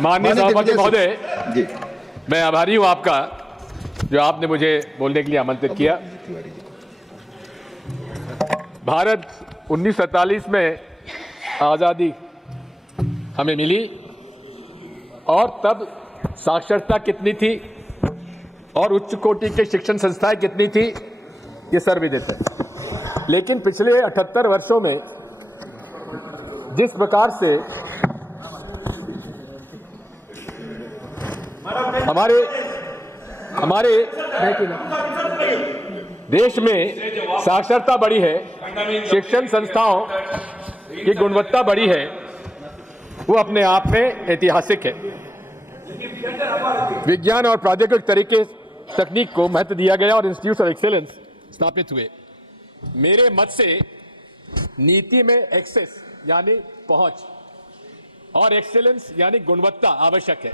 माननीय सभापति महोदय जी, मैं आभारी हूं आपका जो आपने मुझे बोलने के लिए आमंत्रित किया। भारत 1947 में आज़ादी हमें मिली और तब साक्षरता कितनी थी और उच्च कोटि के शिक्षण संस्थाएं कितनी थी ये सर्वविदित है। लेकिन पिछले 78 वर्षों में जिस प्रकार से हमारे देश में साक्षरता बढ़ी है, शिक्षण संस्थाओं की गुणवत्ता बढ़ी है, वो अपने आप में ऐतिहासिक है। विज्ञान और प्रौद्योगिकी तकनीक को महत्व दिया गया और इंस्टीट्यूट ऑफ एक्सेलेंस स्थापित हुए। मेरे मत से नीति में एक्सेस यानी पहुंच और एक्सेलेंस यानी गुणवत्ता आवश्यक है।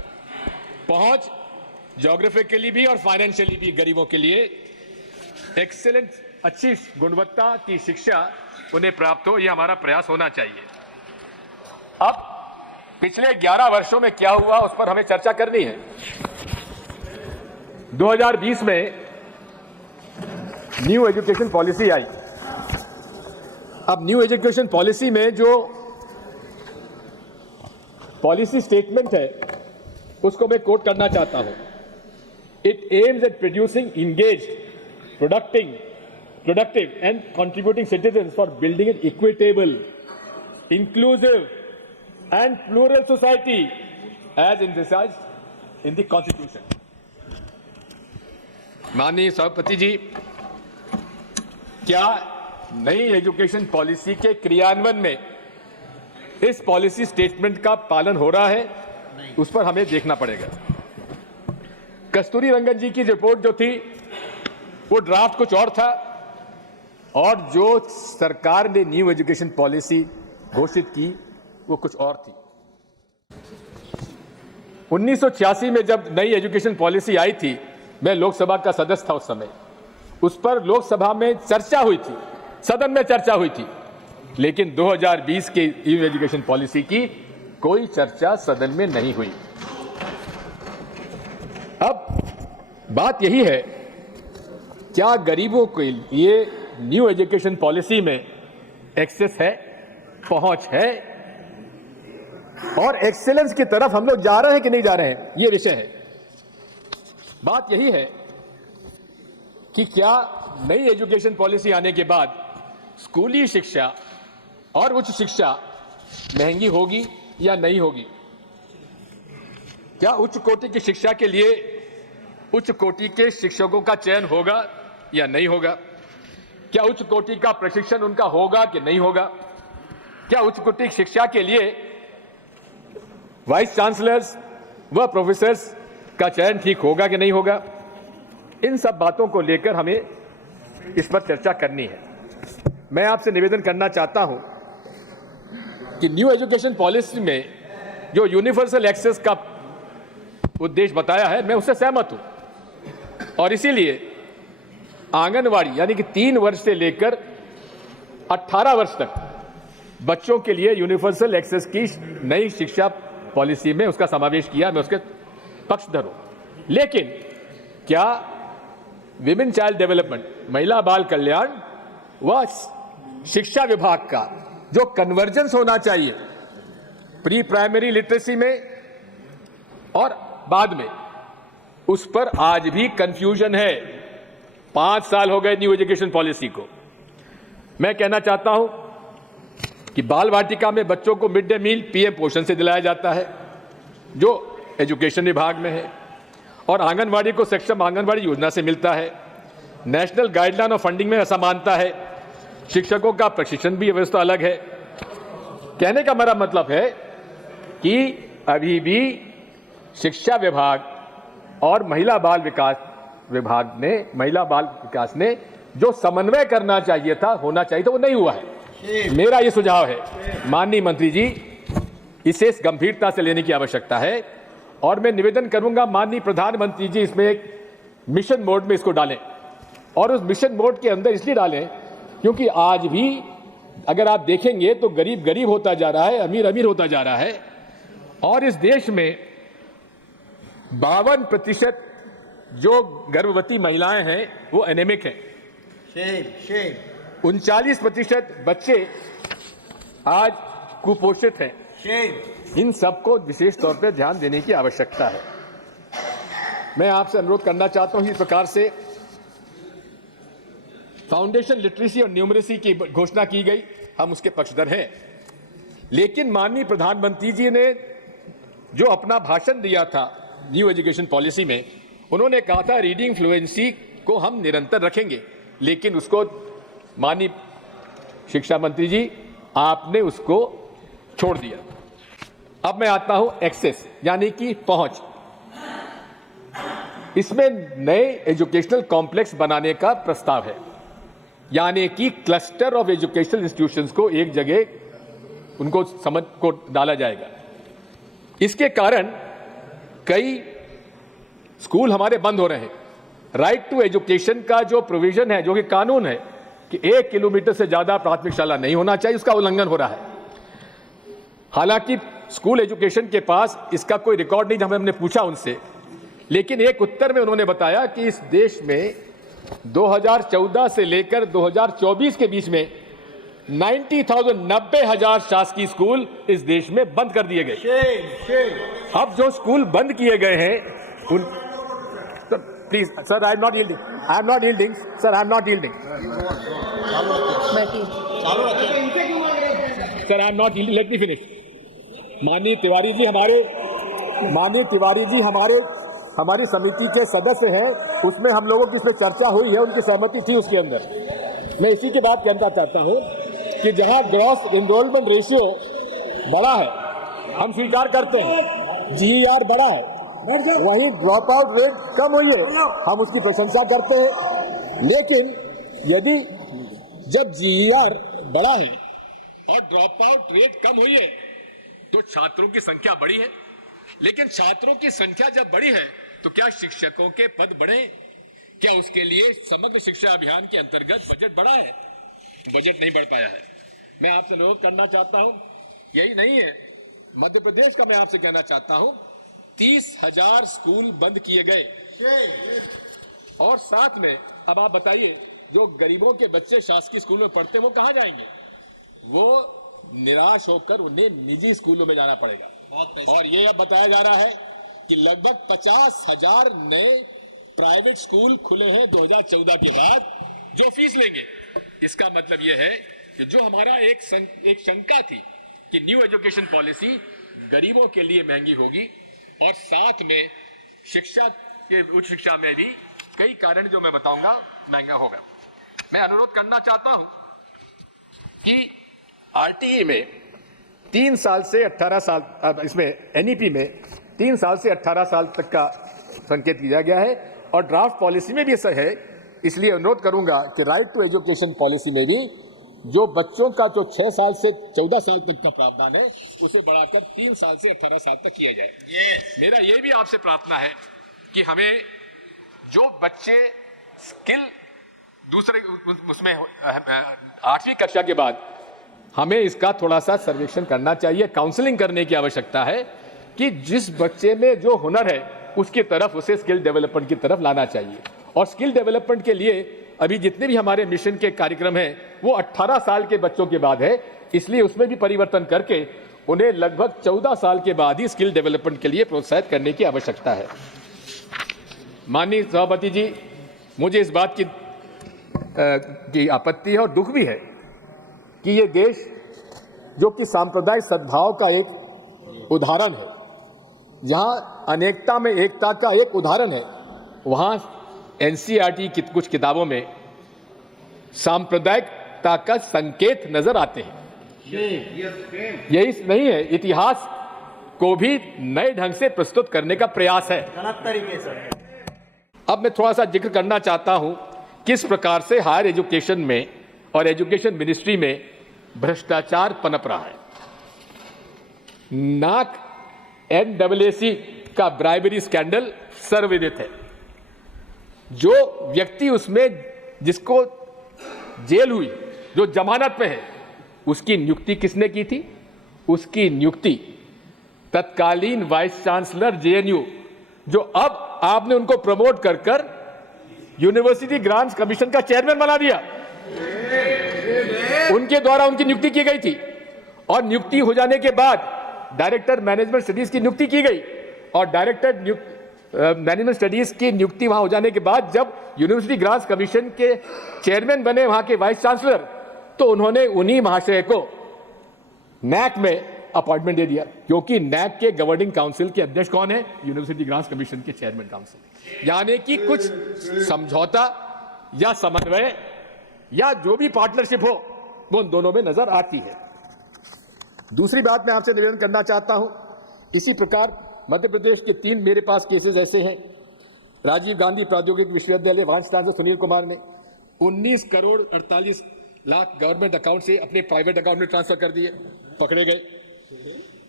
पहुंच ज्योग्राफिकली भी और फाइनेंशियली भी गरीबों के लिए एक्सेलेंट अच्छी गुणवत्ता की शिक्षा उन्हें प्राप्त हो, यह हमारा प्रयास होना चाहिए। अब पिछले 11 वर्षों में क्या हुआ उस पर हमें चर्चा करनी है। 2020 में न्यू एजुकेशन पॉलिसी आई। अब न्यू एजुकेशन पॉलिसी में जो पॉलिसी स्टेटमेंट है उसको मैं कोट करना चाहता हूं। It aims at producing engaged, productive and contributing citizens for building an equitable, inclusive and plural society as envisaged in the Constitution. माननीय सभापति जी, क्या नई एजुकेशन पॉलिसी के क्रियान्वयन में इस पॉलिसी स्टेटमेंट का पालन हो रहा है? उस पर हमें देखना पड़ेगा। कस्तूरी रंगन जी की रिपोर्ट जो थी वो ड्राफ्ट कुछ और था और जो सरकार ने न्यू एजुकेशन पॉलिसी घोषित की वो कुछ और थी। 1986 में जब नई एजुकेशन पॉलिसी आई थी, मैं लोकसभा का सदस्य था उस समय। उस पर लोकसभा में चर्चा हुई थी, सदन में चर्चा हुई थी, लेकिन 2020 के न्यू एजुकेशन पॉलिसी की कोई चर्चा सदन में नहीं हुई। अब बात यही है, क्या गरीबों के लिए न्यू एजुकेशन पॉलिसी में एक्सेस है, पहुंच है और एक्सेलेंस की तरफ हम लोग जा रहे हैं कि नहीं जा रहे हैं, यह विषय है। बात यही है कि क्या नई एजुकेशन पॉलिसी आने के बाद स्कूली शिक्षा और उच्च शिक्षा महंगी होगी या नहीं होगी? क्या उच्च कोटि की शिक्षा के लिए उच्च कोटि के शिक्षकों का चयन होगा या नहीं होगा? क्या उच्च कोटि का प्रशिक्षण उनका होगा कि नहीं होगा? क्या उच्च कोटि की शिक्षा के लिए वाइस चांसलर्स व प्रोफेसर्स का चयन ठीक होगा कि नहीं होगा? इन सब बातों को लेकर हमें इस पर चर्चा करनी है। मैं आपसे निवेदन करना चाहता हूं कि न्यू एजुकेशन पॉलिसी में जो यूनिवर्सल एक्सेस का उद्देश्य बताया है, मैं उससे सहमत हूं और इसीलिए आंगनवाड़ी यानी कि 3 वर्ष से लेकर 18 वर्ष तक बच्चों के लिए यूनिवर्सल एक्सेस की नई शिक्षा पॉलिसी में उसका समावेश किया। मैं उसके पक्षधर हूं। लेकिन क्या विमेन चाइल्ड डेवलपमेंट, महिला बाल कल्याण व शिक्षा विभाग का जो कन्वर्जेंस होना चाहिए प्री प्राइमरी लिटरेसी में और बाद में, उस पर आज भी कंफ्यूजन है। 5 साल हो गए न्यू एजुकेशन पॉलिसी को। मैं कहना चाहता हूं कि बाल वाटिका में बच्चों को मिड डे मील पीएम पोषण से दिलाया जाता है जो एजुकेशन विभाग में है, और आंगनवाड़ी को सक्षम आंगनवाड़ी योजना से मिलता है। नेशनल गाइडलाइन और फंडिंग में असमानता है। शिक्षकों का प्रशिक्षण भी व्यवस्था अलग है। कहने का मेरा मतलब है कि अभी भी शिक्षा विभाग और महिला बाल विकास ने जो समन्वय करना चाहिए था, होना चाहिए था, वो नहीं हुआ है। मेरा ये सुझाव है माननीय मंत्री जी, इसे गंभीरता से लेने की आवश्यकता है और मैं निवेदन करूंगा माननीय प्रधानमंत्री जी इसमें एक मिशन मोड में इसको डालें और उस मिशन मोड के अंदर इसलिए डालें क्योंकि आज भी अगर आप देखेंगे तो गरीब गरीब होता जा रहा है, अमीर अमीर होता जा रहा है और इस देश में 52% जो गर्भवती महिलाएं हैं वो एनेमिक हैं। 39% बच्चे आज कुपोषित हैं। इन सबको विशेष तौर पर ध्यान देने की आवश्यकता है। मैं आपसे अनुरोध करना चाहता हूं, इस प्रकार से फाउंडेशन लिटरेसी और न्यूमरेसी की घोषणा की गई, हम उसके पक्षधर हैं। लेकिन माननीय प्रधानमंत्री जी ने जो अपना भाषण दिया था न्यू एजुकेशन पॉलिसी में, उन्होंने कहा था रीडिंग फ्लुएंसी को हम निरंतर रखेंगे, लेकिन उसको माननीय शिक्षा मंत्री जी आपने उसको छोड़ दिया। अब मैं आता हूं एक्सेस यानी कि पहुंच। इसमें नए एजुकेशनल कॉम्प्लेक्स बनाने का प्रस्ताव है, यानी कि क्लस्टर ऑफ एजुकेशनल इंस्टीट्यूशंस को एक जगह उनको समझ को डाला जाएगा। इसके कारण कई स्कूल हमारे बंद हो रहे हैं। राइट टू एजुकेशन का जो प्रोविजन है, जो कि कानून है कि 1 किलोमीटर से ज्यादा प्राथमिक शाला नहीं होना चाहिए, उसका उल्लंघन हो रहा है। हालांकि स्कूल एजुकेशन के पास इसका कोई रिकॉर्ड नहीं, हमने पूछा उनसे, लेकिन एक उत्तर में उन्होंने बताया कि इस देश में 2014 से लेकर 2024 के बीच में 90,000 शासकीय स्कूल इस देश में बंद कर दिए गए। अब जो स्कूल बंद किए गए हैं उन please sir, I am not yielding sir, I am not yielding sir, I am not yielding, let me finish. माननीय तिवारी जी हमारी समिति के सदस्य हैं, उसमें हम लोगों की इसमें चर्चा हुई है, उनकी सहमति थी उसके अंदर। मैं इसी की बात कहना चाहता हूं कि जहां ग्रॉस एनरोलमेंट रेशियो बड़ा है, हम स्वीकार करते हैं, जीईआर बड़ा है, वहीं ड्रॉप आउट रेट कम हुई है, हम उसकी प्रशंसा करते हैं। लेकिन यदि जब जीईआर बड़ा है और ड्रॉप आउट रेट कम हुई है तो छात्रों की संख्या बढ़ी है, लेकिन छात्रों की संख्या जब बढ़ी है तो क्या शिक्षकों के पद बढ़े? क्या उसके लिए समग्र शिक्षा अभियान के अंतर्गत बजट बढ़ा है? बजट नहीं बढ़ पाया है। मैं आपसे अनुरोध करना चाहता हूं, यही नहीं है, मध्य प्रदेश का मैं आपसे कहना चाहता हूं, 30,000 स्कूल बंद किए गए और साथ में अब आप बताइए जो गरीबों के बच्चे शासकीय स्कूल में पढ़ते हैं वो कहां जाएंगे? वो निराश होकर उन्हें निजी स्कूलों में जाना पड़ेगा। और ये अब बताया जा रहा है कि लगभग 50,000 नए प्राइवेट स्कूल खुले हैं 2014 के बाद जो फीस लेंगे। इसका मतलब यह है कि जो हमारा एक शंका थी कि न्यू एजुकेशन पॉलिसी गरीबों के लिए महंगी होगी और साथ में शिक्षा के उच्च शिक्षा में भी कई कारण जो मैं बताऊंगा महंगा होगा। मैं अनुरोध करना चाहता हूं कि आरटीई में 3 साल से 18 साल, इसमें एनईपी में 3 साल से 18 साल तक का संकेत किया गया है और ड्राफ्ट पॉलिसी में भी ऐसा है। इसलिए अनुरोध करूंगा कि राइट टू एजुकेशन पॉलिसी में भी जो बच्चों का जो 6 साल से 14 साल तक का प्रावधान है उसे बढ़ाकर 3 साल से 18 साल तक किया जाए। मेरा ये भी आपसे प्रार्थना है कि हमें जो बच्चे स्किल दूसरे उसमें 8वीं कक्षा के बाद हमें इसका थोड़ा सा सर्वेक्षण करना चाहिए, काउंसलिंग करने की आवश्यकता है कि जिस बच्चे में जो हुनर है उसकी तरफ उसे स्किल डेवलपमेंट की तरफ लाना चाहिए। और स्किल डेवलपमेंट के लिए अभी जितने भी हमारे मिशन के कार्यक्रम हैं वो 18 साल के बच्चों के बाद है, इसलिए उसमें भी परिवर्तन करके उन्हें लगभग 14 साल के बाद ही स्किल डेवलपमेंट के लिए प्रोत्साहित करने की आवश्यकता है। माननीय सभापति जी, मुझे इस बात की आपत्ति है और दुख भी है कि ये देश जो कि सांप्रदायिक सद्भाव का एक उदाहरण है, जहां अनेकता में एकता का एक उदाहरण है, वहां एनसीईआरटी की कुछ किताबों में सांप्रदायिकता का संकेत नजर आते हैं। यही नहीं है, इतिहास को भी नए ढंग से प्रस्तुत करने का प्रयास है, गलत तरीके से। अब मैं थोड़ा सा जिक्र करना चाहता हूं किस प्रकार से हायर एजुकेशन में और एजुकेशन मिनिस्ट्री में भ्रष्टाचार पनप रहा है। नाक NAAC का ब्राइबरी स्कैंडल सर्वविदित है। जो व्यक्ति उसमें जिसको जेल हुई, जो जमानत पे है, उसकी नियुक्ति किसने की थी? उसकी नियुक्ति तत्कालीन वाइस चांसलर JNU जो अब आपने उनको प्रमोट कर कर यूनिवर्सिटी ग्रांट्स कमीशन का चेयरमैन बना दिया। उनके द्वारा उनकी नियुक्ति की गई थी और नियुक्ति हो जाने के बाद डायरेक्टर मैनेजमेंट स्टडीज की नियुक्ति की गई और डायरेक्टर मैनेजमेंट स्टडीज की नियुक्ति वहां हो जाने के बाद जब यूनिवर्सिटी ग्रांट्स कमीशन के चेयरमैन बने वहां के वाइस चांसलर, तो उन्होंने उन्हीं महाशय को नैक में अपॉइंटमेंट दे दिया, क्योंकि नैक के गवर्निंग काउंसिल के अध्यक्ष कौन है? यूनिवर्सिटी ग्रांट्स कमीशन के चेयरमैन काउंसिल। यानी कि कुछ समझौता या समन्वय या जो भी पार्टनरशिप हो वो उन दोनों में नजर आती है। दूसरी बात मैं आपसे निवेदन करना चाहता हूं, इसी प्रकार मध्य प्रदेश के 3 मेरे पास केसेस ऐसे हैं। राजीव गांधी प्रौद्योगिकी विश्वविद्यालय वाइस चांसलर सुनील कुमार ने 19 करोड़ 48 लाख गवर्नमेंट अकाउंट से अपने प्राइवेट अकाउंट में ट्रांसफर कर दिए, पकड़े गए।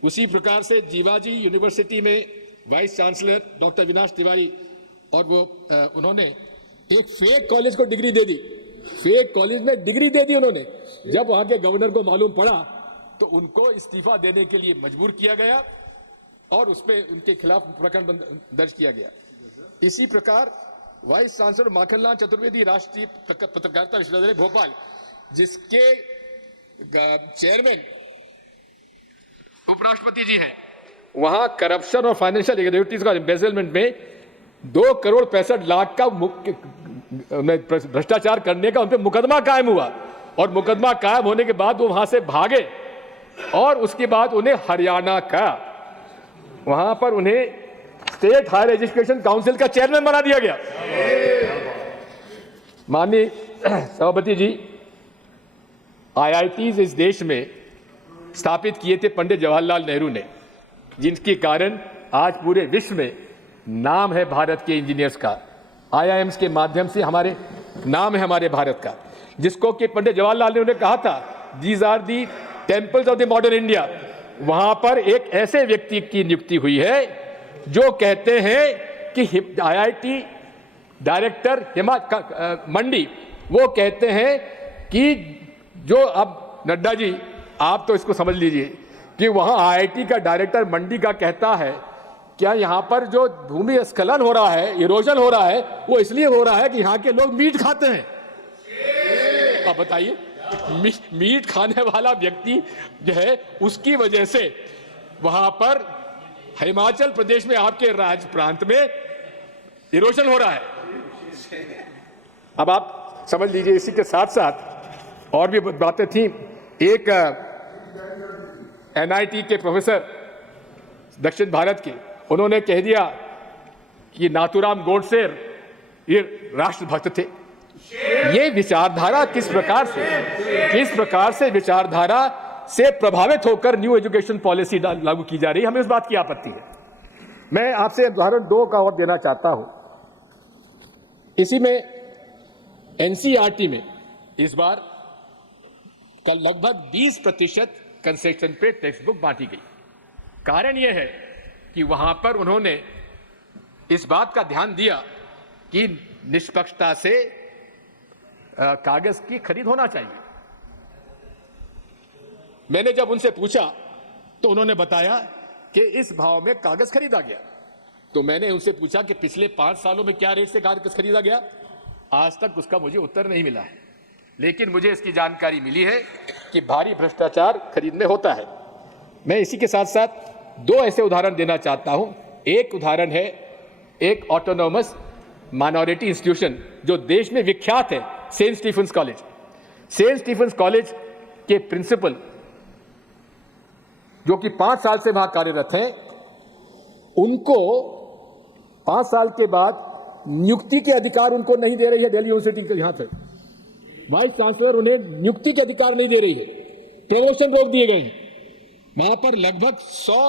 उसी प्रकार से जीवाजी यूनिवर्सिटी में vice chancellor doctor Avinash Tiwari और उन्होंने एक फेक कॉलेज को डिग्री दे दी, फेक कॉलेज में डिग्री दे दी उन्होंने। जब वहां के गवर्नर को मालूम पड़ा तो उनको इस्तीफा देने के लिए मजबूर किया गया और उसमें उनके खिलाफ प्रकरण दर्ज किया गया। इसी प्रकार वाइस चांसलर माखनलाल चतुर्वेदी राष्ट्रीय पत्रकारिता विश्वविद्यालय भोपाल, जिसके चेयरमैन उपराष्ट्रपति जी हैं, वहां करप्शन और फाइनेंशियल इरेगुलरिटीज का एम्बेजलमेंट में 2 करोड़ 65 लाख का भ्रष्टाचार करने का उन पर मुकदमा कायम हुआ और मुकदमा कायम होने के बाद वो वहां से भागे और उसके बाद उन्हें हरियाणा का वहां पर उन्हें स्टेट हायर एजुकेशन काउंसिल का चेयरमैन बना दिया गया। माननीय सभापति जी, आईआईटीज इस देश में स्थापित किए थे पंडित जवाहरलाल नेहरू ने, जिनके कारण आज पूरे विश्व में नाम है भारत के इंजीनियर्स का। आईआईएम्स के माध्यम से हमारे नाम है हमारे भारत का, जिसको कि पंडित जवाहरलाल नेहरू ने कहा था these are the temples of the modern India. वहां पर एक ऐसे व्यक्ति की नियुक्ति हुई है जो कहते हैं कि आईआईटी डायरेक्टर मंडी, वो कहते हैं कि जो अब नड्डा जी आप तो इसको समझ लीजिए कि वहां आईआईटी का डायरेक्टर मंडी का कहता है क्या यहां पर जो भूमि स्खलन हो रहा है, इरोजन हो रहा है, वो इसलिए हो रहा है कि यहां के लोग मीट खाते हैं। आप बताइए, मीट खाने वाला व्यक्ति जो है उसकी वजह से वहां पर हिमाचल प्रदेश में आपके राज्य प्रांत में इरोजन हो रहा है। अब आप समझ लीजिए, इसी के साथ साथ और भी बातें थी। एक एनआईटी के प्रोफेसर दक्षिण भारत के, उन्होंने कह दिया कि नाथूराम गोडसे ये राष्ट्रभक्त थे। ये विचारधारा किस प्रकार से विचारधारा से प्रभावित होकर न्यू एजुकेशन पॉलिसी लागू की जा रही है, हमें इस बात की आपत्ति है। मैं आपसे उदाहरण 2 का और देना चाहता हूं। इसी में एनसीईआरटी में इस बार कल लगभग 20% कंसेशन पे टेक्स्ट बुक बांटी गई। कारण यह है कि वहां पर उन्होंने इस बात का ध्यान दिया कि निष्पक्षता से कागज की खरीद होना चाहिए। मैंने जब उनसे पूछा तो उन्होंने बताया कि इस भाव में कागज खरीदा गया। तो मैंने उनसे पूछा कि पिछले 5 सालों में क्या रेट से कागज खरीदा गया। आज तक उसका मुझे उत्तर नहीं मिला है, लेकिन मुझे इसकी जानकारी मिली है कि भारी भ्रष्टाचार खरीद में होता है। मैं इसी के साथ साथ 2 ऐसे उदाहरण देना चाहता हूं। एक उदाहरण है एक ऑटोनोमस माइनॉरिटी इंस्टीट्यूशन जो देश में विख्यात है, saint Stephen's college. Saint Stephen's college के प्रिंसिपल जो कि 5 साल से वहां कार्यरत हैं, उनको 5 साल के बाद नियुक्ति के अधिकार उनको नहीं दे रही है दिल्ली यूनिवर्सिटी के। यहां पर वाइस चांसलर उन्हें नियुक्ति के अधिकार नहीं दे रही है, प्रमोशन रोक दिए गए हैं। वहां पर लगभग 100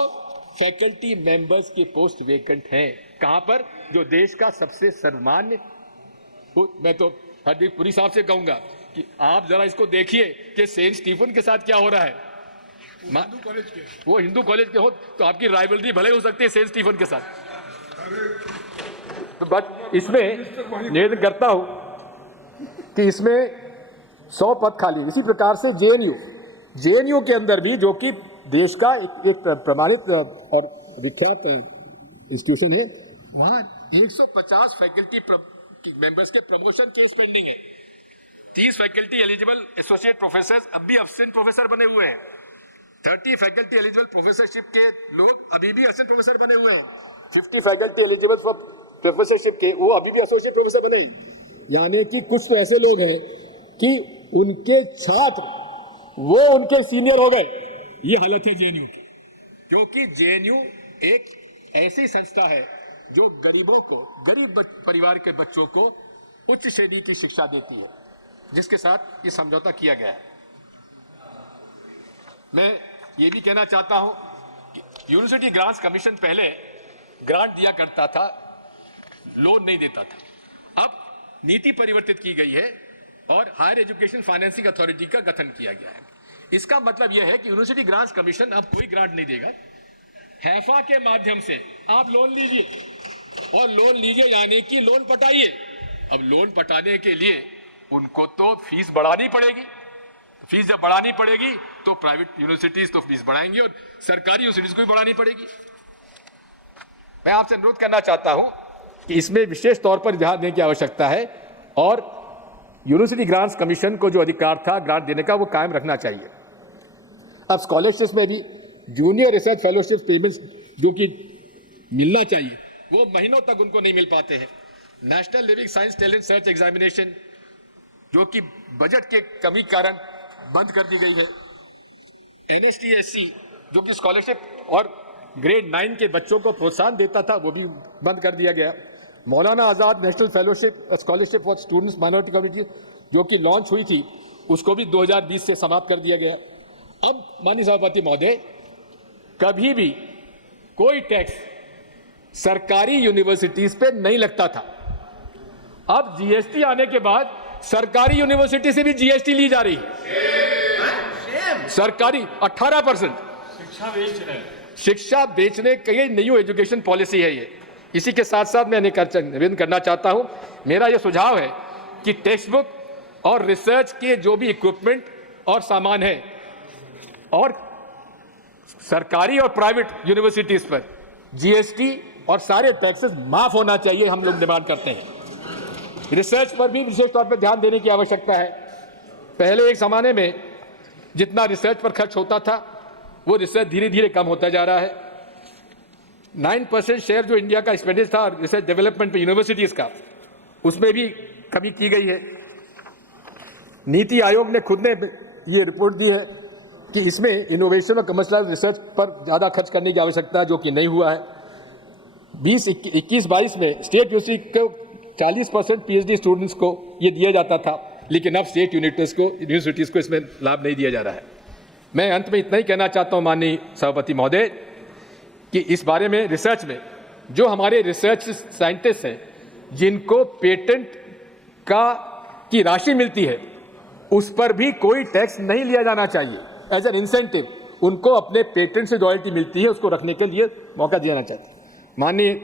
फैकल्टी मेंबर्स के पोस्ट वेकेंट हैं। कहां पर? जो देश का सबसे सर्वमान्य, मैं तो हरदीप पुरी साहब से कहूंगा कि आप जरा इसको देखिए कि सेंट स्टीफन के साथ क्या हो रहा है। हिंदू कॉलेज के, वो हिंदू कॉलेज के हो तो आपकी राइवलरी भले हो सकती है सेंट स्टीफन के साथ। तो बस इसमें निवेदन करता हूं कि इसमें 100 पद खाली। इसी प्रकार से जेएनयू के अंदर भी, जो कि देश का एक प्रमाणित और विख्यात इंस्टीट्यूशन है, वहां 150 फैकल्टी मेंबर्स के प्रमोशन केस पेंडिंग है। 30 फैकल्टी एलिजिबल एसोसिएट प्रोफेसर अब भी असिस्टेंट प्रोफेसर बने हुए हैं। 30 फैकल्टी एलिजिबल प्रोफेसरशिप के लोग अभी भी असिस्टेंट प्रोफेसर बने हुए हैं। 50 फैकल्टी एलिजिबल फॉर प्रोफेसरशिप के वो अभी भी एसोसिएट प्रोफेसर बने। यानी कि कुछ तो ऐसे लोग हैं कि उनके छात्र वो उनके सीनियर हो गए। ये हालत है जेएनयू की, क्योंकि जेएनयू एक ऐसी संस्था है जो गरीबों को, गरीब परिवार के बच्चों को उच्च श्रेणी की शिक्षा देती है, जिसके साथ ये समझौता किया गया है। मैं ये भी कहना चाहता हूं कि यूनिवर्सिटी ग्रांट्स कमीशन पहले ग्रांट दिया करता था, लोन नहीं देता था। अब नीति परिवर्तित की गई है और हायर एजुकेशन फाइनेंसिंग अथॉरिटी का गठन किया गया है। इसका मतलब यह है कि यूनिवर्सिटी ग्रांट्स कमीशन अब कोई ग्रांट नहीं देगा। हैफा के माध्यम से आप लोन लीजिए और लोन लीजिए यानी कि लोन पटाइए। अब लोन पटाने के लिए उनको तो फीस बढ़ानी पड़ेगी। फीस जब बढ़ानी पड़ेगी तो प्राइवेट यूनिवर्सिटीज तो फीस बढ़ाएंगी और सरकारी यूनिवर्सिटीज को भी बढ़ानी पड़ेगी। मैं आपसे अनुरोध करना चाहता हूं कि इसमें विशेष तौर पर ध्यान देने की आवश्यकता है और यूनिवर्सिटी ग्रांट्स कमीशन को जो अधिकार था ग्रांट देने का वो कायम रखना चाहिए। अब स्कॉलरशिप्स में भी जूनियर रिसर्च फेलोशिप पेमेंट्स जो कि मिलना चाहिए वो महीनों तक उनको नहीं मिल पाते हैं। National living science talent search examination जो कि बजट के कमी कारण बंद कर दी गई है। NSTSC जो कि स्कॉलरशिप और ग्रेड 9 के बच्चों को प्रोत्साहन देता था वो भी बंद कर दिया गया। Maulana Azad national fellowship scholarship for students minority community जो कि लॉन्च हुई थी उसको भी 2020 से समाप्त कर दिया गया। अब माननीय सभापति महोदय, कभी भी कोई टैक्स सरकारी यूनिवर्सिटीज पे नहीं लगता था। अब जीएसटी आने के बाद सरकारी यूनिवर्सिटी से भी जीएसटी ली जा रही है। सरकारी 18% शिक्षा बेचने का ये न्यू एजुकेशन पॉलिसी है। ये इसी के साथ साथ मैं निवेदन करना चाहता हूं, मेरा यह सुझाव है कि टेक्स्ट बुक और रिसर्च के जो भी इक्विपमेंट और सामान है और सरकारी और प्राइवेट यूनिवर्सिटीज पर जीएसटी और सारे टैक्सेस माफ होना चाहिए, हम लोग डिमांड करते हैं। रिसर्च पर भी विशेष तौर पर ध्यान देने की आवश्यकता है। पहले एक जमाने में जितना रिसर्च पर खर्च होता था वो रिसर्च धीरे धीरे कम होता जा रहा है। 9% शेयर जो इंडिया का एक्सपेंडिचर था रिसर्च डेवलपमेंट पे यूनिवर्सिटीज का, उसमें भी कमी की गई है। नीति आयोग ने खुद ने ये रिपोर्ट दी है कि इसमें इनोवेशन और कमर्शियल रिसर्च पर ज़्यादा खर्च करने की आवश्यकता है, जो कि नहीं हुआ है। 2021-22 में स्टेट यूनिवर्सिटी को 40% पीएचडी स्टूडेंट्स को ये दिया जाता था, लेकिन अब स्टेट यूनिवर्सिटीज़ को इसमें लाभ नहीं दिया जा रहा है। मैं अंत में इतना ही कहना चाहता हूँ माननीय सभापति महोदय कि इस बारे में रिसर्च में जो हमारे रिसर्च साइंटिस्ट हैं जिनको पेटेंट की राशि मिलती है उस पर भी कोई टैक्स नहीं लिया जाना चाहिए। एज एन इंसेंटिव उनको अपने पेटेंट से रॉयल्टी मिलती है, उसको रखने के लिए मौका दिया जाना चाहिए। माननीय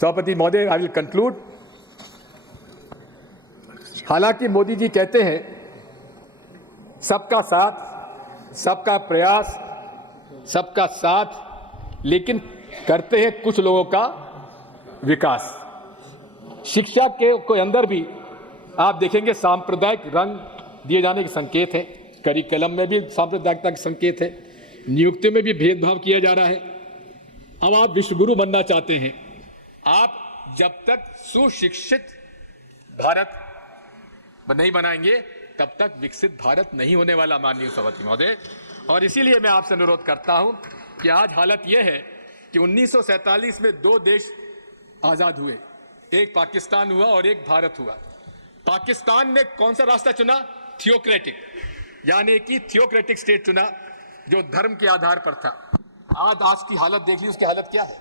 सभापति महोदय, आई विल कंक्लूड। हालांकि मोदी जी कहते हैं सबका साथ, सबका प्रयास, सबका साथ, लेकिन करते हैं कुछ लोगों का विकास। शिक्षा के अंदर भी आप देखेंगे सांप्रदायिक रंग दिए जाने के संकेत है, करिकुलम में भी सांप्रदायिकता के संकेत है, नियुक्ति में भी भेदभाव किया जा रहा है। अब आप विश्वगुरु बनना चाहते हैं। आप जब तक सुशिक्षित भारत नहीं बनाएंगे तब तक विकसित भारत नहीं होने वाला, माननीय सभापति महोदय। और इसीलिए मैं आपसे अनुरोध करता हूं कि आज हालत यह है कि 1947 में 2 देश आजाद हुए, एक पाकिस्तान हुआ और एक भारत हुआ। पाकिस्तान ने कौन सा रास्ता चुना? थियोक्रेटिक, यानी कि थियोक्रेटिक स्टेट चुना जो धर्म के आधार पर था। आज की हालत देख ली, उसकी हालत क्या है।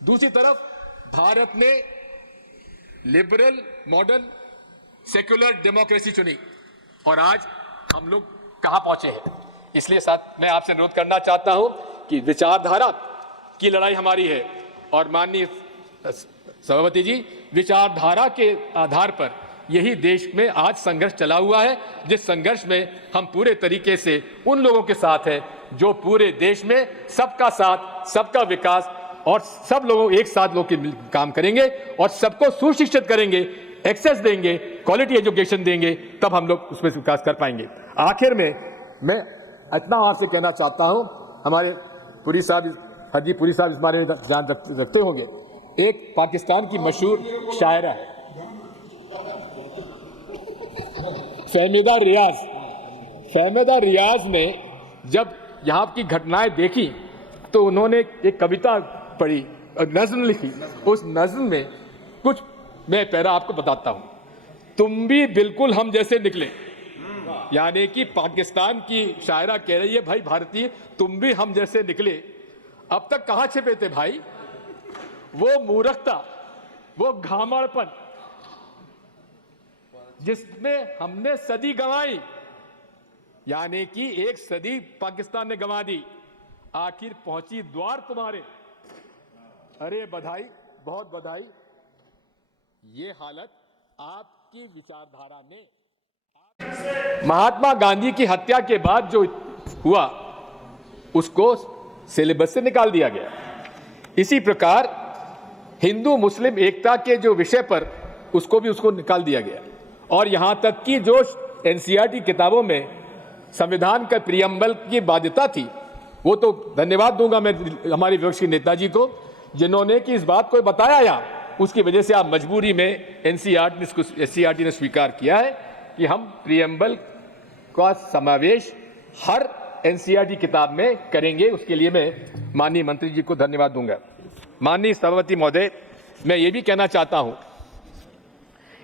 दूसरी तरफ भारत ने लिबरल मॉडर्न सेक्युलर डेमोक्रेसी चुनी और आज हम लोग कहां पहुंचे हैं। इसलिए साथ मैं आपसे अनुरोध करना चाहता हूं कि विचारधारा की लड़ाई हमारी है और माननीय सभापति जी, विचारधारा के आधार पर यही देश में आज संघर्ष चला हुआ है, जिस संघर्ष में हम पूरे तरीके से उन लोगों के साथ हैं जो पूरे देश में सबका साथ, सबका विकास और सब लोग एक साथ लोग काम करेंगे और सबको सुशिक्षित करेंगे, एक्सेस देंगे, क्वालिटी एजुकेशन देंगे, तब हम लोग उसमें विकास कर पाएंगे। आखिर में मैं इतना आपसे कहना चाहता हूं, हमारे पुरी साहब, हाजी पुरी साहब इस बारे में ध्यान रखते होंगे, एक पाकिस्तान की मशहूर शायरा है फहमीदा रियाज ने जब यहाँ की घटनाएं देखी तो उन्होंने एक कविता पढ़ी, नज़्म लिखी। उस नज़्म में कुछ मैं पैरा आपको बताता हूं। तुम भी बिल्कुल हम जैसे निकले, यानी कि पाकिस्तान की शायरा कह रही है, भाई भारतीय तुम भी हम जैसे निकले, अब तक कहां छिपे थे भाई? वो मूर्खता, वो घामड़पन जिसमें हमने सदी गंवाई, यानी कि एक सदी पाकिस्तान ने गंवा दी, आखिर पहुंची द्वार तुम्हारे। अरे बधाई, बहुत बधाई। ये हालत आपकी विचारधारा ने, महात्मा गांधी की हत्या के बाद जो हुआ उसको सिलेबस से निकाल दिया गया। इसी प्रकार हिंदू मुस्लिम एकता के जो विषय पर उसको निकाल दिया गया। और यहां तक कि जो एनसीईआरटी किताबों में संविधान का प्रियम्बल की बाध्यता थी, वो तो धन्यवाद दूंगा मैं हमारे विपक्ष के नेताजी को, जिन्होंने कि इस बात को बताया यहाँ, उसकी वजह से आप मजबूरी में एनसीईआरटी ने स्वीकार किया है कि हम प्रियम्बल का समावेश हर एनसीईआरटी किताब में करेंगे। उसके लिए मैं माननीय मंत्री जी को धन्यवाद दूंगा। माननीय सभापति महोदय, मैं ये भी कहना चाहता हूं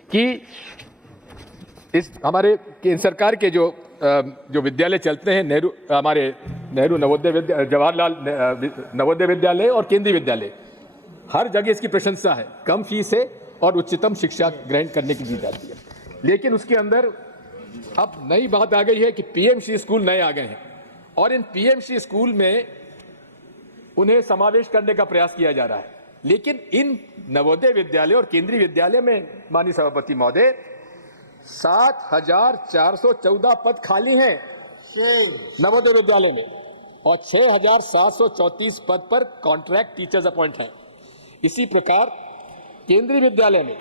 कि इस हमारे केंद्र सरकार के जो विद्यालय चलते हैं, नेहरू नवोदय विद्यालय, जवाहरलाल नवोदय विद्यालय और केंद्रीय विद्यालय, हर जगह इसकी प्रशंसा है, कम फीस है और उच्चतम शिक्षा ग्रहण करने की दी जाती है। लेकिन उसके अंदर अब नई बात आ गई है कि पीएमसी स्कूल नए आ गए हैं और इन पीएमसी स्कूल में उन्हें समावेश करने का प्रयास किया जा रहा है। लेकिन इन नवोदय विद्यालय और केंद्रीय विद्यालय में माननीय सभापति महोदय 7,414 पद खाली हैं नवोदय विद्यालय में और 6,734 पद पर कॉन्ट्रैक्ट टीचर्स अपॉइंट हैं। इसी प्रकार केंद्रीय विद्यालय में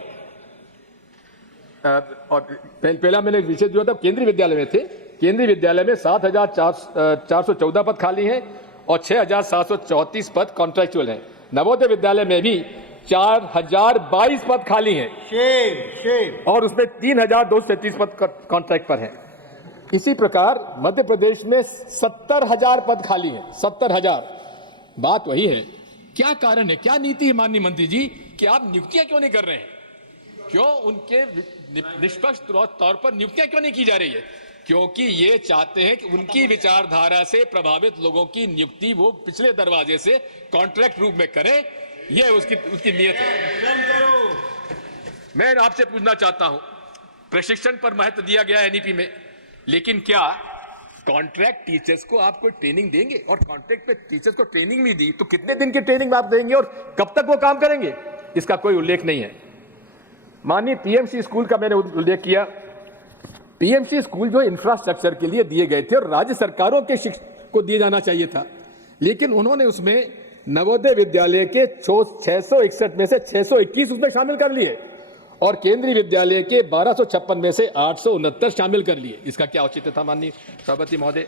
और पहला मैंने विषय दिया था केंद्रीय विद्यालय में थे, केंद्रीय विद्यालय में 7,414 पद खाली हैं और 6,734 पद कॉन्ट्रैक्चुअल हैं। नवोदय विद्यालय में भी 4,022 पद खाली हैं और उसमें 3,233 पद कॉन्ट्रैक्ट पर हैं। इसी प्रकार मध्य प्रदेश में 70,000 पद खाली हैं, 70,000। बात वही है, क्या कारण है, क्या नीति है माननीय मंत्री जी कि आप नियुक्तियां क्यों नहीं कर रहे हैं? क्यों उनके निष्पक्ष तौर पर नियुक्तियां क्यों नहीं की जा रही है? क्योंकि ये चाहते हैं कि उनकी विचारधारा से प्रभावित लोगों की नियुक्ति वो पिछले दरवाजे से कॉन्ट्रैक्ट रूप में करें, ये उसकी नीयत है। मैं आपसे पूछना चाहता हूं, प्रशिक्षण पर महत्व दिया गया है एनईपी में, लेकिन क्या कॉन्ट्रैक्ट टीचर्स को आप कोई ट्रेनिंग देंगे? और कॉन्ट्रैक्ट पे टीचर्स को ट्रेनिंग नहीं दी तो कितने दिन की ट्रेनिंग आप देंगे और कब तक वो काम करेंगे? इसका कोई उल्लेख नहीं है। माननीय पीएमसी स्कूल का मैंने उल्लेख किया। पीएमसी स्कूल जो इंफ्रास्ट्रक्चर के लिए दिए गए थे और राज्य सरकारों के शिक्षक को दिए जाना चाहिए था, लेकिन उन्होंने उसमें नवोदय विद्यालय के 661 में से 621 उसमें शामिल कर लिए और केंद्रीय विद्यालय के 1256 में से 869 शामिल कर लिए। इसका क्या औचित्य था माननीय सभापति महोदय?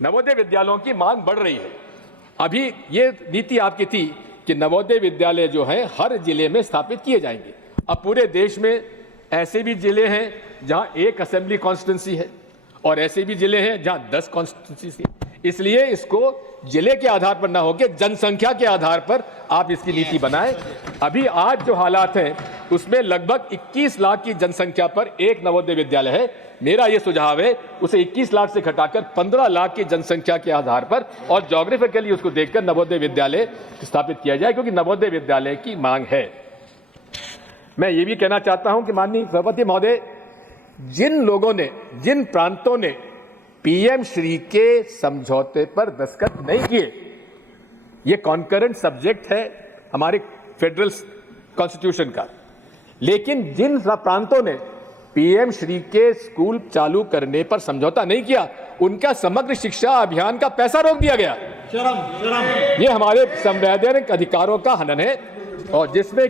नवोदय विद्यालयों की मांग बढ़ रही है। अभी ये नीति आपकी थी कि नवोदय विद्यालय जो है हर जिले में स्थापित किए जाएंगे। अब पूरे देश में ऐसे भी जिले हैं जहां एक असेंबली कॉन्स्टिट्यूंसी है और ऐसे भी जिले हैं जहां 10 कॉन्स्टिट्यूंसी है। इसलिए इसको जिले के आधार पर ना होकर जनसंख्या के आधार पर आप इसकी नीति बनाएं। अभी आज जो हालात हैं उसमें लगभग 21 लाख की जनसंख्या पर एक नवोदय विद्यालय है। मेरा यह सुझाव है उसे 21 लाख से घटाकर 15 लाख की जनसंख्या के आधार पर और ज्योग्राफिकली उसको देखकर नवोदय विद्यालय स्थापित किया जाए, क्योंकि नवोदय विद्यालय की मांग है। मैं ये भी कहना चाहता हूं कि माननीय सभापति महोदय, जिन लोगों ने, जिन प्रांतों ने पीएम श्री के समझौते पर दस्तखत नहीं किए, ये कॉन्करेंट सब्जेक्ट है हमारे फेडरल कॉन्स्टिट्यूशन का, लेकिन जिन प्रांतों ने पीएम श्री के स्कूल चालू करने पर समझौता नहीं किया, उनका समग्र शिक्षा अभियान का पैसा रोक दिया गया। ये हमारे संवैधानिक अधिकारों का हनन है, और जिसमें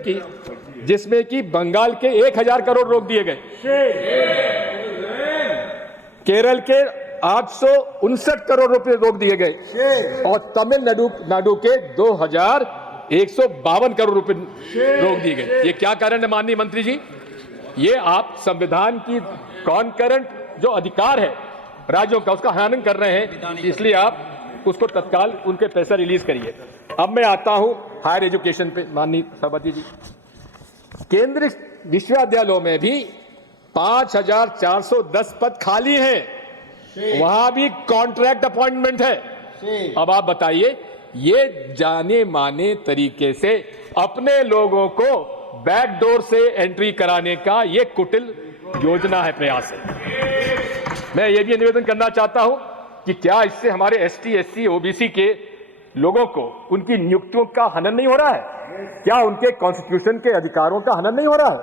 कि बंगाल के 1000 करोड़ रोक दिए गए, केरल के 859 करोड़ रुपए रोक दिए गए, और तमिलनाडु के 2152 करोड़ रुपए रोक दिए गए। ये क्या कारण है माननीय मंत्री जी? ये आप संविधान की कॉन्करेंट जो अधिकार है राज्यों का, उसका हनन कर रहे हैं, इसलिए आप उसको तत्काल उनके पैसा रिलीज करिए। अब मैं आता हूं हायर एजुकेशन पे माननीय सभापति जी। केंद्रीय विश्वविद्यालयों में भी 5410 पद खाली हैं, वहां भी कॉन्ट्रैक्ट अपॉइंटमेंट है। अब आप बताइए, ये जाने माने तरीके से अपने लोगों को बैकडोर से एंट्री कराने का ये कुटिल योजना है, प्रयास है। मैं ये भी निवेदन करना चाहता हूं कि क्या इससे हमारे एसटी, एससी, ओबीसी के लोगों को उनकी नियुक्तियों का हनन नहीं हो रहा है? क्या उनके कॉन्स्टिट्यूशन के अधिकारों का हनन नहीं हो रहा है?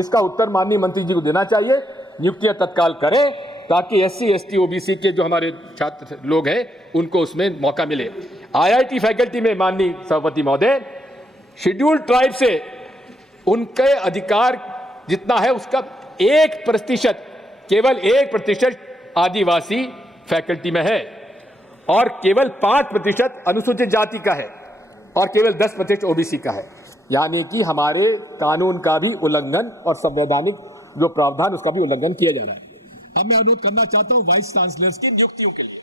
इसका उत्तर माननीय मंत्री जी को देना चाहिए। नियुक्तियां तत्काल करें ताकि एससी, एसटी, ओबीसी के जो हमारे छात्र लोग हैं उनको उसमें मौका मिले। आईआईटी फैकल्टी में माननीय सभापति महोदय, शेड्यूल्ड ट्राइब से उनके अधिकार जितना है उसका 1%, केवल 1% आदिवासी फैकल्टी में है, और केवल 5% अनुसूचित जाति का है, और केवल 10% ओबीसी का है। यानी कि हमारे कानून का भी उल्लंघन और संवैधानिक जो प्रावधान उसका भी उल्लंघन किया जा रहा है। अब मैं अनुरोध करना चाहता हूं वाइस चांसलर्स की नियुक्तियों के लिए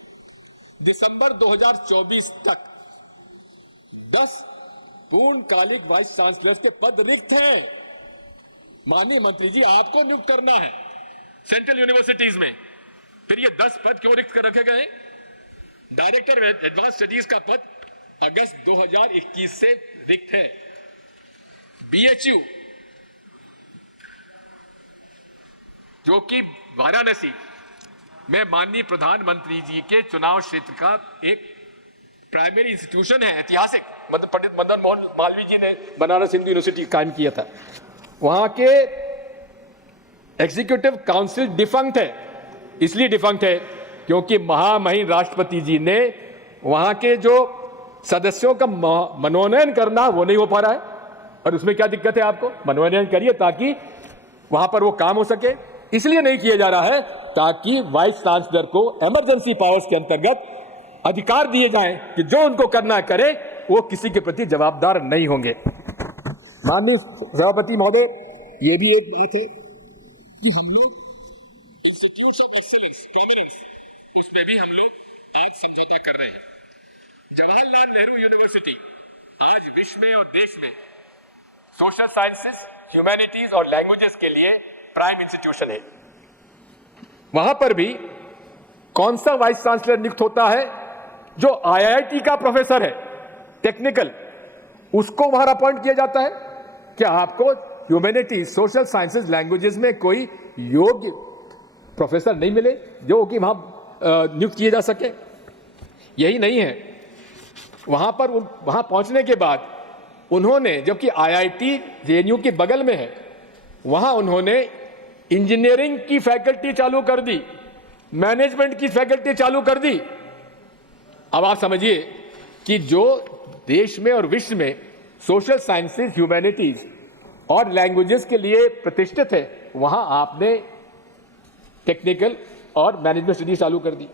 दिसंबर 2024 तक 10 पूर्णकालिक वाइस चांसलर्स के पद रिक्त हैं। माननीय मंत्री जी, आपको नियुक्त करना है सेंट्रल यूनिवर्सिटीज में, फिर ये 10 पद क्यों रिक्त कर रखे गए? डायरेक्टर एडवांस स्टडीज का पद अगस्त 2021 से रिक्त है। बीएचयू जो कि वाराणसी में माननीय प्रधानमंत्री जी के चुनाव क्षेत्र का एक प्राइमरी इंस्टीट्यूशन है, ऐतिहासिक, पंडित मदन मोहन मालवीय जी ने बनारस हिंदू यूनिवर्सिटी कायम किया था। वहां के एग्जीक्यूटिव काउंसिल डिफंक्ट है। इसलिए डिफंक्ट है क्योंकि महामहिम राष्ट्रपति जी ने वहां के जो सदस्यों का मनोनयन करना वो नहीं हो पा रहा है। और उसमें क्या दिक्कत है? आपको मनोनयन करिए ताकि वहां पर वो काम हो सके। इसलिए नहीं किया जा रहा है ताकि वाइस चांसलर को इमरजेंसी पावर्स के अंतर्गत अधिकार दिए जाएं कि जो उनको करना करे, वो किसी के प्रति जवाबदार नहीं होंगे। माननीय सभापति महोदय, ये भी एक बात है कि हम लोग इंस्टीट्यूट्स ऑफ एक्सीलेंस, प्रोमिनेंस, उसमें भी हम लोग आज समझौता कर रहे हैं। जवाहरलाल नेहरू यूनिवर्सिटी आज विश्व में और देश में सोशल साइंसेस, ह्यूमैनिटीज और लैंग्वेजेस के लिए प्राइम इंस्टीट्यूशन है। वहां पर भी कौन सा वाइस चांसलर नियुक्त होता है? जो आईआईटी का प्रोफेसर है टेक्निकल, उसको वहां अपॉइंट किया जाता है। क्या आपको ह्यूमैनिटीज, सोशल साइंसेस, लैंग्वेजेस में कोई योग्य प्रोफेसर नहीं मिले जो कि वहां नियुक्त किए जा सके? यही नहीं है, वहां पहुंचने के बाद उन्होंने, जबकि आईआईटी जेएनयू के बगल में है, वहां उन्होंने इंजीनियरिंग की फैकल्टी चालू कर दी, मैनेजमेंट की फैकल्टी चालू कर दी। अब आप समझिए कि जो देश में और विश्व में सोशल साइंसेज, ह्यूमैनिटीज और लैंग्वेजेस के लिए प्रतिष्ठित है, वहां आपने टेक्निकल और मैनेजमेंट स्टडीज चालू कर दी।